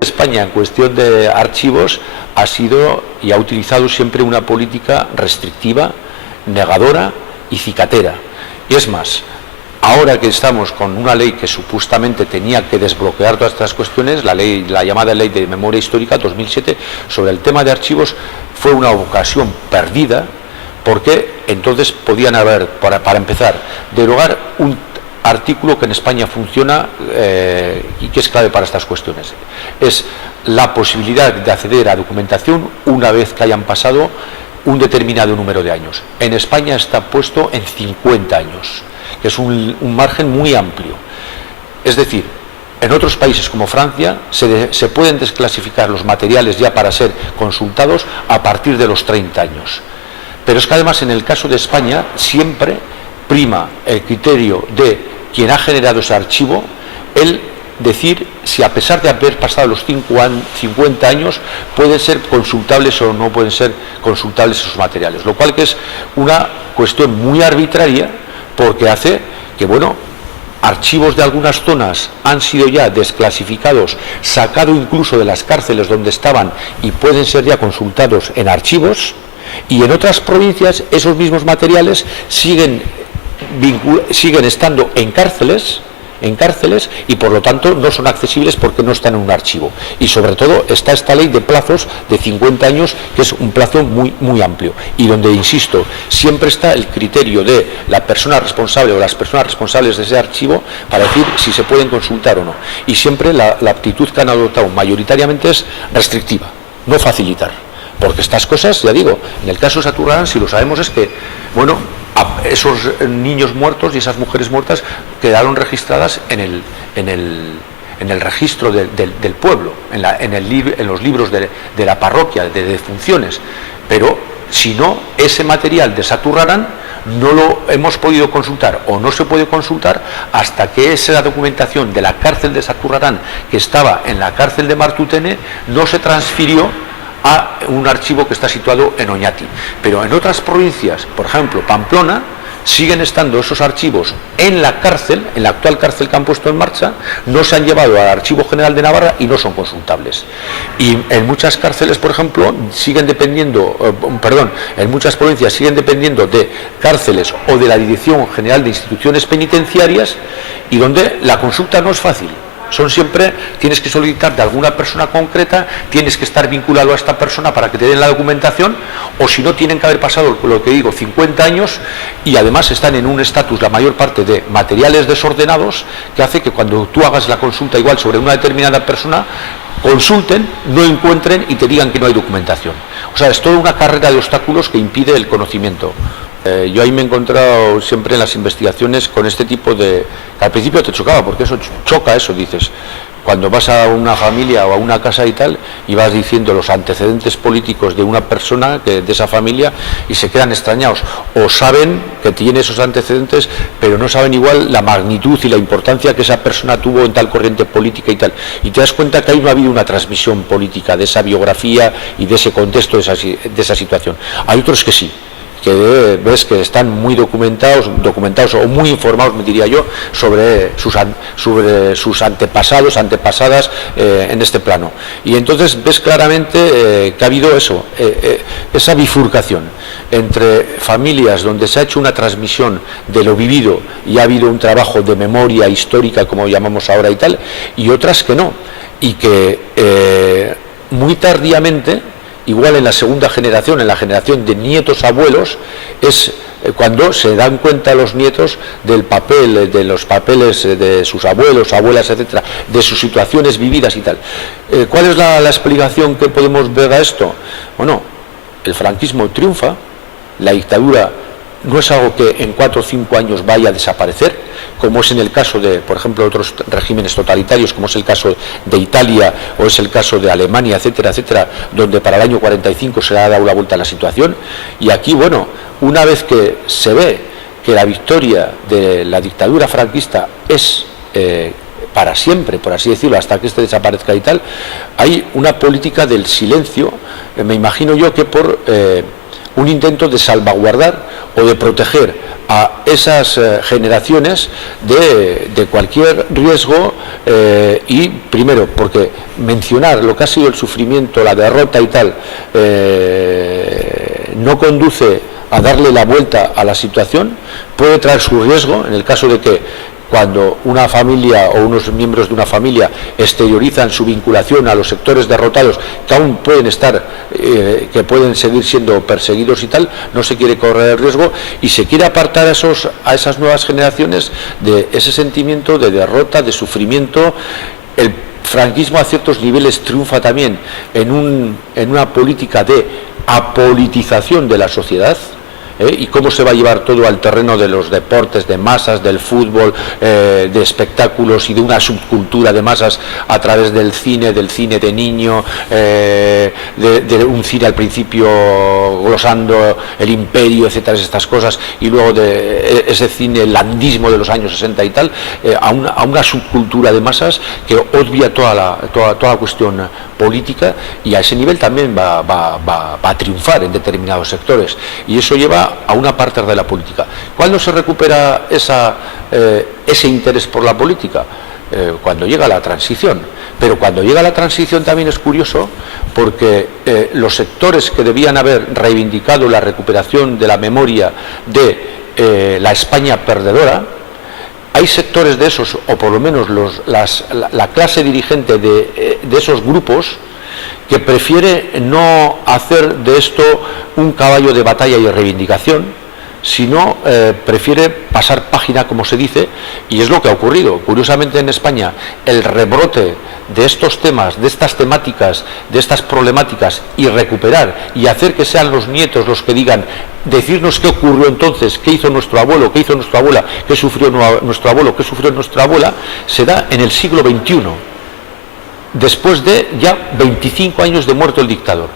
España en cuestión de archivos ha sido y ha utilizado siempre una política restrictiva, negadora y cicatera. Y es más, ahora que estamos con una ley que supuestamente tenía que desbloquear todas estas cuestiones, la llamada Ley de Memoria Histórica 2007, sobre el tema de archivos, fue una ocasión perdida, porque entonces podían haber, para empezar, derogar un artículo que en España funciona y que es clave para estas cuestiones. Es la posibilidad de acceder a documentación una vez que hayan pasado un determinado número de años. En España está puesto en 50 años, que es un margen muy amplio. Es decir, en otros países como Francia se pueden desclasificar los materiales ya para ser consultados a partir de los 30 años. Pero es que además en el caso de España siempre prima el criterio de quien ha generado ese archivo, el decir si a pesar de haber pasado los 50 años pueden ser consultables o no pueden ser consultables esos materiales, lo cual que es una cuestión muy arbitraria, porque hace que, bueno, archivos de algunas zonas han sido ya desclasificados, sacado incluso de las cárceles donde estaban y pueden ser ya consultados en archivos, y en otras provincias esos mismos materiales siguen estando en cárceles y por lo tanto no son accesibles porque no están en un archivo. Y sobre todo está esta ley de plazos de 50 años, que es un plazo muy, muy amplio, y donde, insisto, siempre está el criterio de la persona responsable o las personas responsables de ese archivo para decir si se pueden consultar o no. Y siempre la actitud que han adoptado mayoritariamente es restrictiva, no facilitar. Porque estas cosas, ya digo, en el caso de Saturrarán, si lo sabemos, es que, bueno, esos niños muertos y esas mujeres muertas quedaron registradas en el registro del pueblo, en los libros de la parroquia, de defunciones. Pero si no, ese material de Saturrarán no lo hemos podido consultar o no se puede consultar hasta que esa documentación de la cárcel de Saturrarán, que estaba en la cárcel de Martutene, no se transfirió a un archivo que está situado en Oñati. Pero en otras provincias, por ejemplo Pamplona, siguen estando esos archivos en la cárcel, en la actual cárcel que han puesto en marcha, no se han llevado al Archivo General de Navarra y no son consultables. Y en muchas cárceles, por ejemplo, en muchas provincias siguen dependiendo de cárceles o de la Dirección General de Instituciones Penitenciarias, y donde la consulta no es fácil. Son siempre, tienes que solicitar de alguna persona concreta, tienes que estar vinculado a esta persona para que te den la documentación, o si no, tienen que haber pasado, lo que digo, 50 años, y además están en un estatus, la mayor parte, de materiales desordenados, que hace que cuando tú hagas la consulta igual sobre una determinada persona, consulten, no encuentren y te digan que no hay documentación. O sea, es toda una carrera de obstáculos que impide el conocimiento. Yo ahí me he encontrado siempre en las investigaciones con este tipo de... Al principio te chocaba, porque eso choca, eso dices. Cuando vas a una familia o a una casa y tal, y vas diciendo los antecedentes políticos de una persona de esa familia, y se quedan extrañados. O saben que tiene esos antecedentes, pero no saben igual la magnitud y la importancia que esa persona tuvo en tal corriente política y tal. Y te das cuenta que ahí no ha habido una transmisión política de esa biografía y de ese contexto, de esa situación. Hay otros que sí, que ves que están muy documentados o muy informados, me diría yo, sobre sus antepasados, antepasadas en este plano. Y entonces ves claramente que ha habido eso, esa bifurcación entre familias donde se ha hecho una transmisión de lo vivido y ha habido un trabajo de memoria histórica, como llamamos ahora y tal, y otras que no, y que muy tardíamente, igual en la segunda generación, en la generación de nietos abuelos, es cuando se dan cuenta los nietos del papel, de los papeles de sus abuelos, abuelas, etcétera, de sus situaciones vividas y tal. ¿Cuál es la explicación que podemos ver a esto? Bueno, el franquismo triunfa, la dictadura no es algo que en 4 o 5 años vaya a desaparecer, como es en el caso de, por ejemplo, otros regímenes totalitarios, como es el caso de Italia o es el caso de Alemania, etcétera, etcétera, donde para el año 45 se ha dado la vuelta a la situación. Y aquí, bueno, una vez que se ve que la victoria de la dictadura franquista es para siempre, por así decirlo, hasta que este desaparezca y tal, hay una política del silencio, me imagino yo que por un intento de salvaguardar o de proteger a esas generaciones de cualquier riesgo y primero porque mencionar lo que ha sido el sufrimiento, la derrota y tal no conduce a darle la vuelta a la situación, puede traer su riesgo en el caso de que cuando una familia o unos miembros de una familia exteriorizan su vinculación a los sectores derrotados que aún pueden estar, que pueden seguir siendo perseguidos y tal, no se quiere correr el riesgo y se quiere apartar a esas nuevas generaciones de ese sentimiento de derrota, de sufrimiento. El franquismo a ciertos niveles triunfa también en una política de apolitización de la sociedad. Y cómo se va a llevar todo al terreno de los deportes de masas, del fútbol, de espectáculos y de una subcultura de masas a través del cine de niño, de un cine al principio glosando el imperio, etcétera, estas cosas, y luego de ese cine landismo de los años 60 y tal, a una subcultura de masas que obvia toda la cuestión política, y a ese nivel también va a triunfar en determinados sectores, y eso lleva a una parte de la política. ¿Cuándo se recupera ese interés por la política? Cuando llega la transición. Pero cuando llega la transición también es curioso porque los sectores que debían haber reivindicado la recuperación de la memoria de la España perdedora, hay sectores de esos, o por lo menos la clase dirigente de esos grupos, que prefiere no hacer de esto un caballo de batalla y reivindicación, sino prefiere pasar página, como se dice, y es lo que ha ocurrido. Curiosamente en España, el rebrote de estos temas, de estas temáticas, de estas problemáticas, y recuperar y hacer que sean los nietos los que digan, decirnos qué ocurrió entonces, qué hizo nuestro abuelo, qué hizo nuestra abuela, qué sufrió nuestro abuelo, qué sufrió nuestra abuela, se da en el siglo XXI. Después de ya 25 años de muerto el dictador,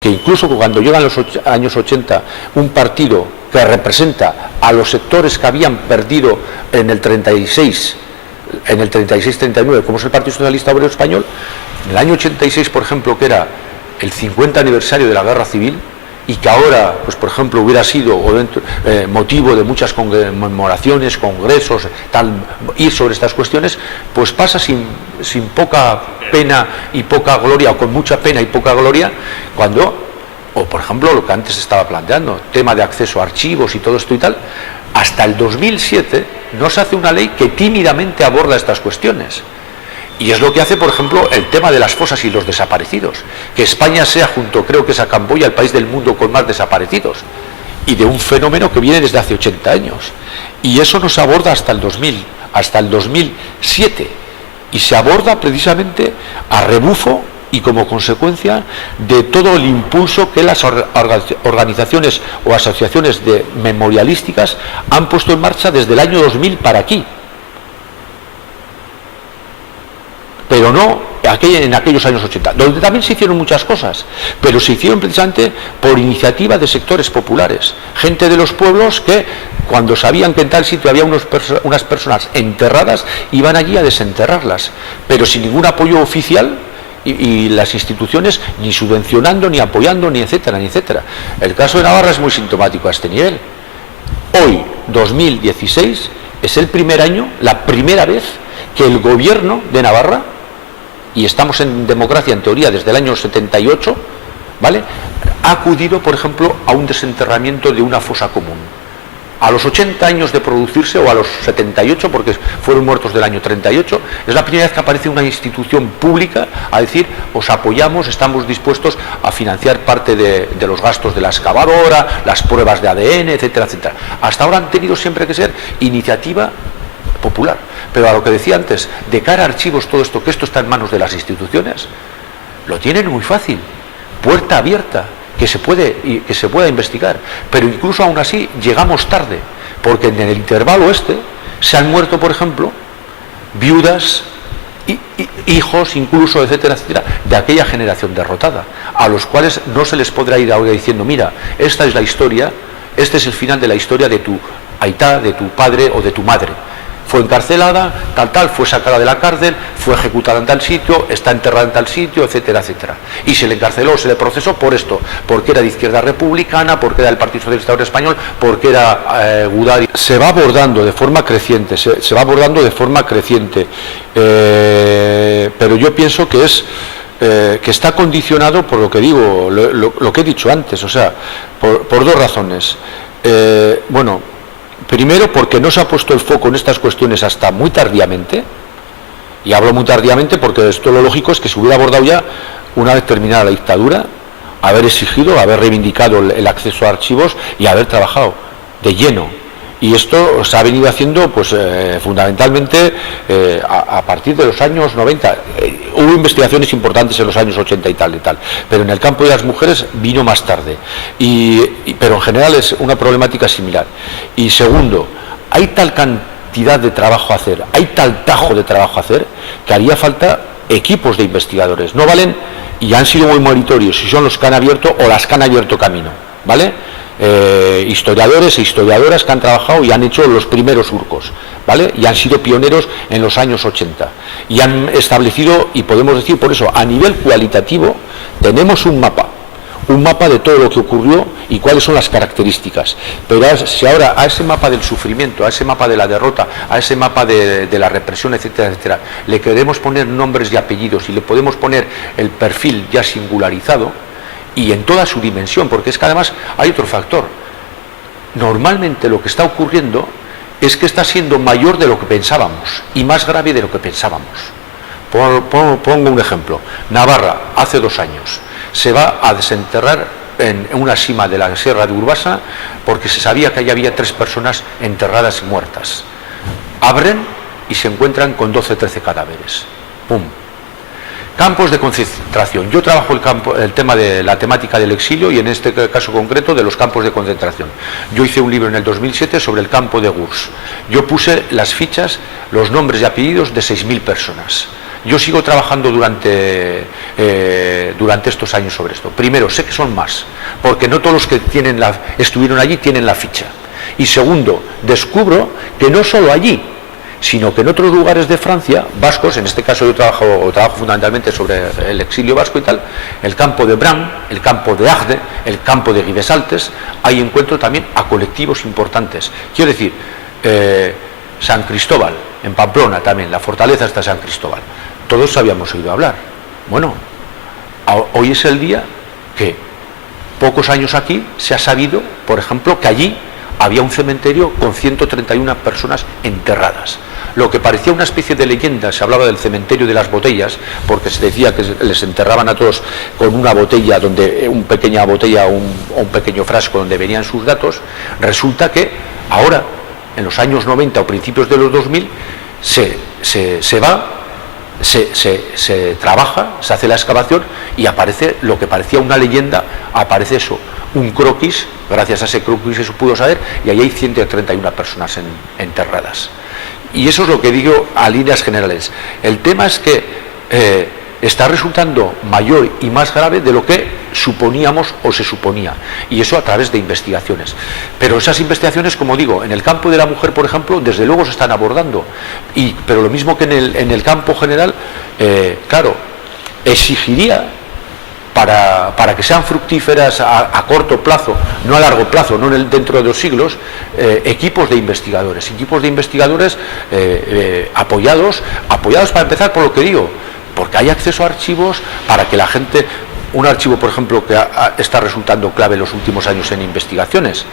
que incluso cuando llegan los años 80, un partido que representa a los sectores que habían perdido en el 36-39, como es el Partido Socialista Obrero Español, en el año 86, por ejemplo, que era el 50 aniversario de la Guerra Civil, y que ahora, pues por ejemplo, hubiera sido motivo de muchas conmemoraciones, congresos, tal, ir sobre estas cuestiones, pues pasa sin poca pena y poca gloria, o con mucha pena y poca gloria, cuando, o por ejemplo, lo que antes estaba planteando, tema de acceso a archivos y todo esto y tal, hasta el 2007 no se hace una ley que tímidamente aborda estas cuestiones. Y es lo que hace, por ejemplo, el tema de las fosas y los desaparecidos. Que España sea, junto creo que es a Camboya, el país del mundo con más desaparecidos. Y de un fenómeno que viene desde hace 80 años. Y eso no se aborda hasta el 2007. Y se aborda precisamente a rebufo y como consecuencia de todo el impulso que las organizaciones o asociaciones memorialísticas han puesto en marcha desde el año 2000 para aquí. Pero no en aquellos años 80, donde también se hicieron muchas cosas, pero se hicieron precisamente por iniciativa de sectores populares, gente de los pueblos que cuando sabían que en tal sitio había unas personas enterradas, iban allí a desenterrarlas, pero sin ningún apoyo oficial, y las instituciones ni subvencionando, ni apoyando, ni etcétera, ni etcétera. El caso de Navarra es muy sintomático a este nivel. Hoy, 2016, es el primer año, la primera vez que el gobierno de Navarra, y estamos en democracia en teoría desde el año 78, ¿vale?, ha acudido, por ejemplo, a un desenterramiento de una fosa común. A los 80 años de producirse, o a los 78, porque fueron muertos del año 38, es la primera vez que aparece una institución pública a decir, os apoyamos, estamos dispuestos a financiar parte de los gastos de la excavadora, las pruebas de ADN, etcétera, etcétera. Hasta ahora han tenido siempre que ser iniciativa popular. Pero a lo que decía antes, de cara a archivos, todo esto, que esto está en manos de las instituciones, lo tienen muy fácil, puerta abierta, que se pueda investigar. Pero incluso aún así llegamos tarde, porque en el intervalo se han muerto, por ejemplo, viudas, hijos incluso, etcétera, etcétera, de aquella generación derrotada, a los cuales no se les podrá ir ahora diciendo, mira, esta es la historia, este es el final de la historia de tu aitá, de tu padre o de tu madre. fue encarcelada, tal, fue sacada de la cárcel, fue ejecutada en tal sitio, está enterrada en tal sitio, etcétera, etcétera. Y se le encarceló, se le procesó por esto, porque era de izquierda republicana, porque era del Partido Socialista Obrero Español, porque era Gudari. Se va abordando de forma creciente, se va abordando de forma creciente, pero yo pienso que es que está condicionado por lo que digo, lo que he dicho antes, o sea, por dos razones. Bueno, primero porque no se ha puesto el foco en estas cuestiones hasta muy tardíamente, y hablo muy tardíamente porque esto lo lógico es que se hubiera abordado ya una vez terminada la dictadura, haber exigido, haber reivindicado el acceso a archivos y haber trabajado de lleno. Y esto se ha venido haciendo pues fundamentalmente a partir de los años 90. Hubo investigaciones importantes en los años 80 y tal, pero en el campo de las mujeres vino más tarde. Pero en general es una problemática similar. Y segundo, hay tal cantidad de trabajo a hacer, hay tal tajo de trabajo a hacer, que haría falta equipos de investigadores. No valen, y han sido muy meritorios, si son los que han abierto o las que han abierto camino, ¿vale? Historiadores e historiadoras que han trabajado y han hecho los primeros surcos, ¿vale? Y han sido pioneros en los años 80 y han establecido, y podemos decir por eso, a nivel cualitativo tenemos un mapa de todo lo que ocurrió y cuáles son las características. Pero si ahora a ese mapa del sufrimiento, a ese mapa de la derrota, a ese mapa de la represión, etcétera, etcétera, le queremos poner nombres y apellidos y le podemos poner el perfil ya singularizado y en toda su dimensión, porque es que además hay otro factor. Normalmente lo que está ocurriendo es que está siendo mayor de lo que pensábamos y más grave de lo que pensábamos. Pongo un ejemplo. Navarra, hace 2 años, se va a desenterrar en una sima de la Sierra de Urbasa porque se sabía que allí había 3 personas enterradas y muertas. Abren y se encuentran con 12-13 cadáveres. ¡Pum! Campos de concentración. Yo trabajo el tema de la temática del exilio y en este caso concreto de los campos de concentración. Yo hice un libro en el 2007 sobre el campo de Gurs. Yo puse las fichas, los nombres y apellidos de 6.000 personas. Yo sigo trabajando durante estos años sobre esto. Primero, sé que son más, porque no todos los que estuvieron allí tienen la ficha. Y segundo, descubro que no solo allí, sino que en otros lugares de Francia, vascos, en este caso yo trabajo fundamentalmente sobre el exilio vasco y tal, el campo de Bram, el campo de Agde, el campo de Ribesaltes, ahí encuentro también a colectivos importantes. Quiero decir, San Cristóbal, en Pamplona también, la fortaleza está San Cristóbal. Todos habíamos oído hablar. Bueno, hoy es el día que, pocos años aquí, se ha sabido, por ejemplo, que allí había un cementerio con 131 personas enterradas. Lo que parecía una especie de leyenda, se hablaba del cementerio de las botellas, porque se decía que les enterraban a todos con una botella, una pequeña botella o un pequeño frasco donde venían sus datos. Resulta que ahora, en los años 90 o principios de los 2000, se trabaja, se hace la excavación y aparece lo que parecía una leyenda, aparece eso, un croquis. Gracias a ese croquis se pudo saber, y ahí hay 131 personas enterradas. Y eso es lo que digo a líneas generales. El tema es que está resultando mayor y más grave de lo que suponíamos o se suponía, y eso a través de investigaciones. Pero esas investigaciones, como digo, en el campo de la mujer, por ejemplo, desde luego se están abordando, pero lo mismo que en el campo general, claro, exigiría para que sean fructíferas a corto plazo, no a largo plazo, no dentro de 2 siglos, equipos de investigadores apoyados para empezar por lo que digo, porque hay acceso a archivos para que la gente, un archivo por ejemplo que está resultando clave en los últimos años en investigaciones,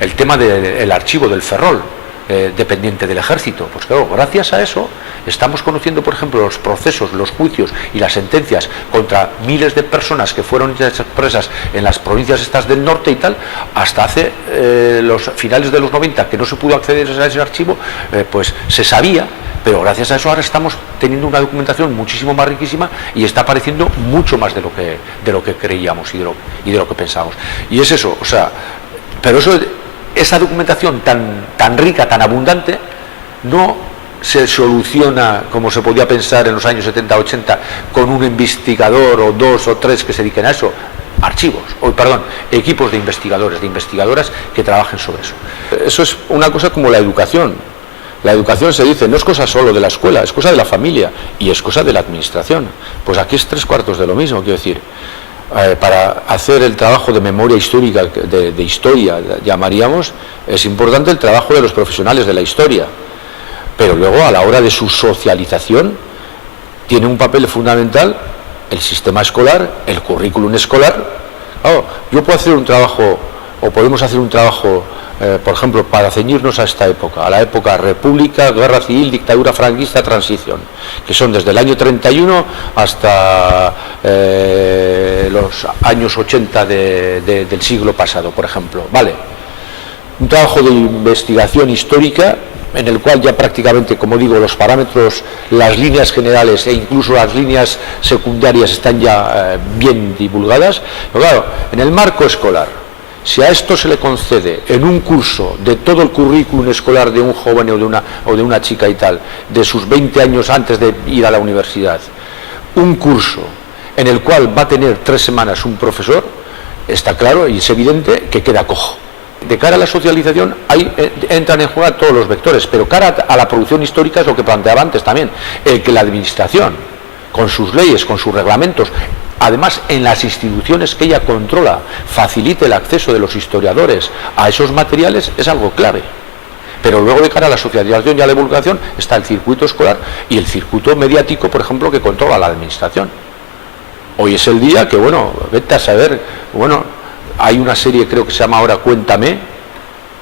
el tema del archivo del Ferrol, dependiente del ejército. Pues claro, gracias a eso estamos conociendo, por ejemplo, los procesos, los juicios y las sentencias contra miles de personas que fueron presas en las provincias estas del norte y tal, hasta hace los finales de los 90, que no se pudo acceder a ese archivo, pues se sabía, pero gracias a eso ahora estamos teniendo una documentación muchísimo más riquísima y está apareciendo mucho más de lo que creíamos y de lo que pensábamos. Y es eso, o sea, pero esa documentación tan rica, tan abundante, no se soluciona como se podía pensar en los años 70-80 con un investigador o 2 o 3 que se dediquen a eso. Equipos de investigadores, de investigadoras que trabajen sobre eso. Eso es una cosa como la educación. La educación, se dice, no es cosa solo de la escuela, es cosa de la familia y es cosa de la administración. Pues aquí es 3/4 de lo mismo, quiero decir. Para hacer el trabajo de memoria histórica, de historia, llamaríamos, es importante el trabajo de los profesionales de la historia. Pero luego, a la hora de su socialización, tiene un papel fundamental el sistema escolar, el currículum escolar. Claro, yo puedo hacer un trabajo, o podemos hacer un trabajo, por ejemplo, para ceñirnos a esta época, a la época República, Guerra Civil, Dictadura franquista, Transición, que son desde el año 31 hasta los años 80 del siglo pasado, por ejemplo. Vale, un trabajo de investigación histórica en el cual ya prácticamente, como digo, los parámetros, las líneas generales e incluso las líneas secundarias están ya bien divulgadas. Pero claro, en el marco escolar, si a esto se le concede en un curso de todo el currículum escolar de un joven o de una chica y tal, de sus 20 años antes de ir a la universidad, un curso en el cual va a tener 3 semanas un profesor, está claro y es evidente que queda cojo. De cara a la socialización, ahí entran en juego todos los vectores, pero cara a la producción histórica es lo que planteaba antes también, que la administración, con sus leyes, con sus reglamentos, además en las instituciones que ella controla, facilite el acceso de los historiadores a esos materiales, es algo clave. Pero luego, de cara a la socialización y a la divulgación, está el circuito escolar y el circuito mediático, por ejemplo, que controla la administración. Hoy es el día que, bueno, vete a saber, bueno, hay una serie, creo que se llama ahora Cuéntame,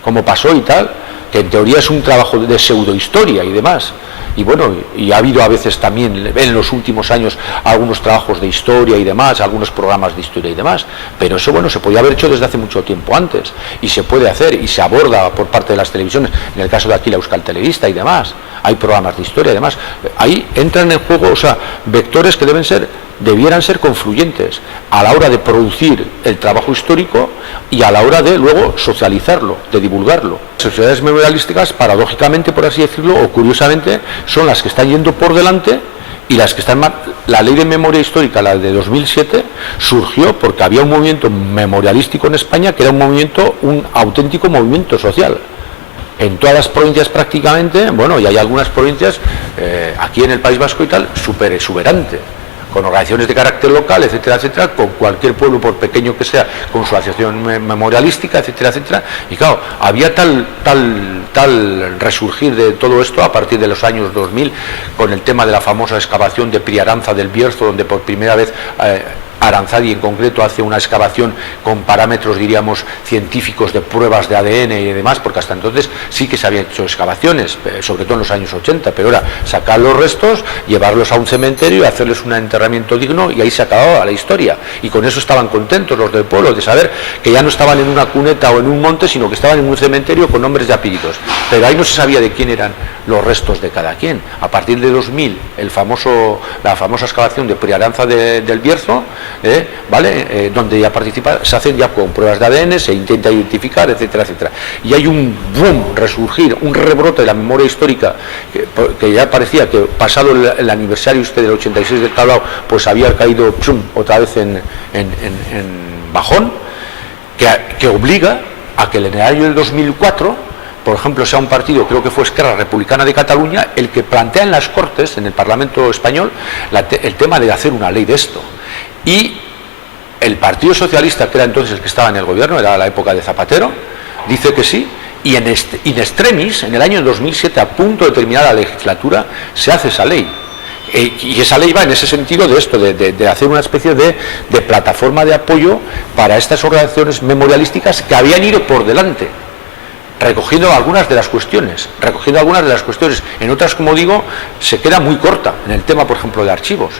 cómo pasó y tal, que en teoría es un trabajo de pseudohistoria y demás. Y bueno, y ha habido a veces también en los últimos años algunos trabajos de historia y demás, algunos programas de historia y demás, pero eso, bueno, se podía haber hecho desde hace mucho tiempo antes, y se puede hacer, y se aborda por parte de las televisiones, en el caso de aquí la Euskal Telebista y demás, hay programas de historia y demás. Ahí entran en juego, o sea, vectores que debieran ser confluyentes a la hora de producir el trabajo histórico y a la hora de luego socializarlo, de divulgarlo. Las sociedades memorialísticas, paradójicamente, por así decirlo, o curiosamente, son las que están yendo por delante y las que están más. La ley de memoria histórica, la de 2007, surgió porque había un movimiento memorialístico en España que era un auténtico movimiento social. En todas las provincias prácticamente, bueno, y hay algunas provincias, aquí en el País Vasco y tal, súper exuberante, con organizaciones de carácter local, etcétera, etcétera, con cualquier pueblo, por pequeño que sea, con su asociación memorialística, etcétera, etcétera. Y claro, había tal resurgir de todo esto a partir de los años 2000, con el tema de la famosa excavación de Priaranza del Bierzo, donde por primera vez Aranzadi en concreto hace una excavación con parámetros, diríamos, científicos de pruebas de ADN y demás, porque hasta entonces sí que se habían hecho excavaciones, sobre todo en los años 80, pero era sacar los restos, llevarlos a un cementerio y hacerles un enterramiento digno, y ahí se acababa la historia. Y con eso estaban contentos los del pueblo, de saber que ya no estaban en una cuneta o en un monte, sino que estaban en un cementerio con nombres y apellidos. Pero ahí no se sabía de quién eran los restos de cada quien. A partir de 2000, la famosa excavación de Priaranza del Bierzo, ¿vale? Donde ya se hacen ya con pruebas de ADN, se intenta identificar, etcétera, etcétera. Y hay un boom, resurgir, un rebrote de la memoria histórica, que ya parecía que pasado el aniversario del 86 del tablao, pues había caído otra vez en bajón, que obliga a que en el año del 2004, por ejemplo, sea un partido, creo que fue Esquerra Republicana de Cataluña, el que plantea en las Cortes, en el Parlamento español, el tema de hacer una ley de esto. Y el Partido Socialista, que era entonces el que estaba en el gobierno, era la época de Zapatero, dice que sí, y in extremis, en el año 2007, a punto de terminar la legislatura, se hace esa ley. Y esa ley va en ese sentido de esto, de hacer una especie de plataforma de apoyo para estas organizaciones memorialísticas que habían ido por delante, recogiendo algunas de las cuestiones, en otras, como digo, se queda muy corta, en el tema, por ejemplo, de archivos.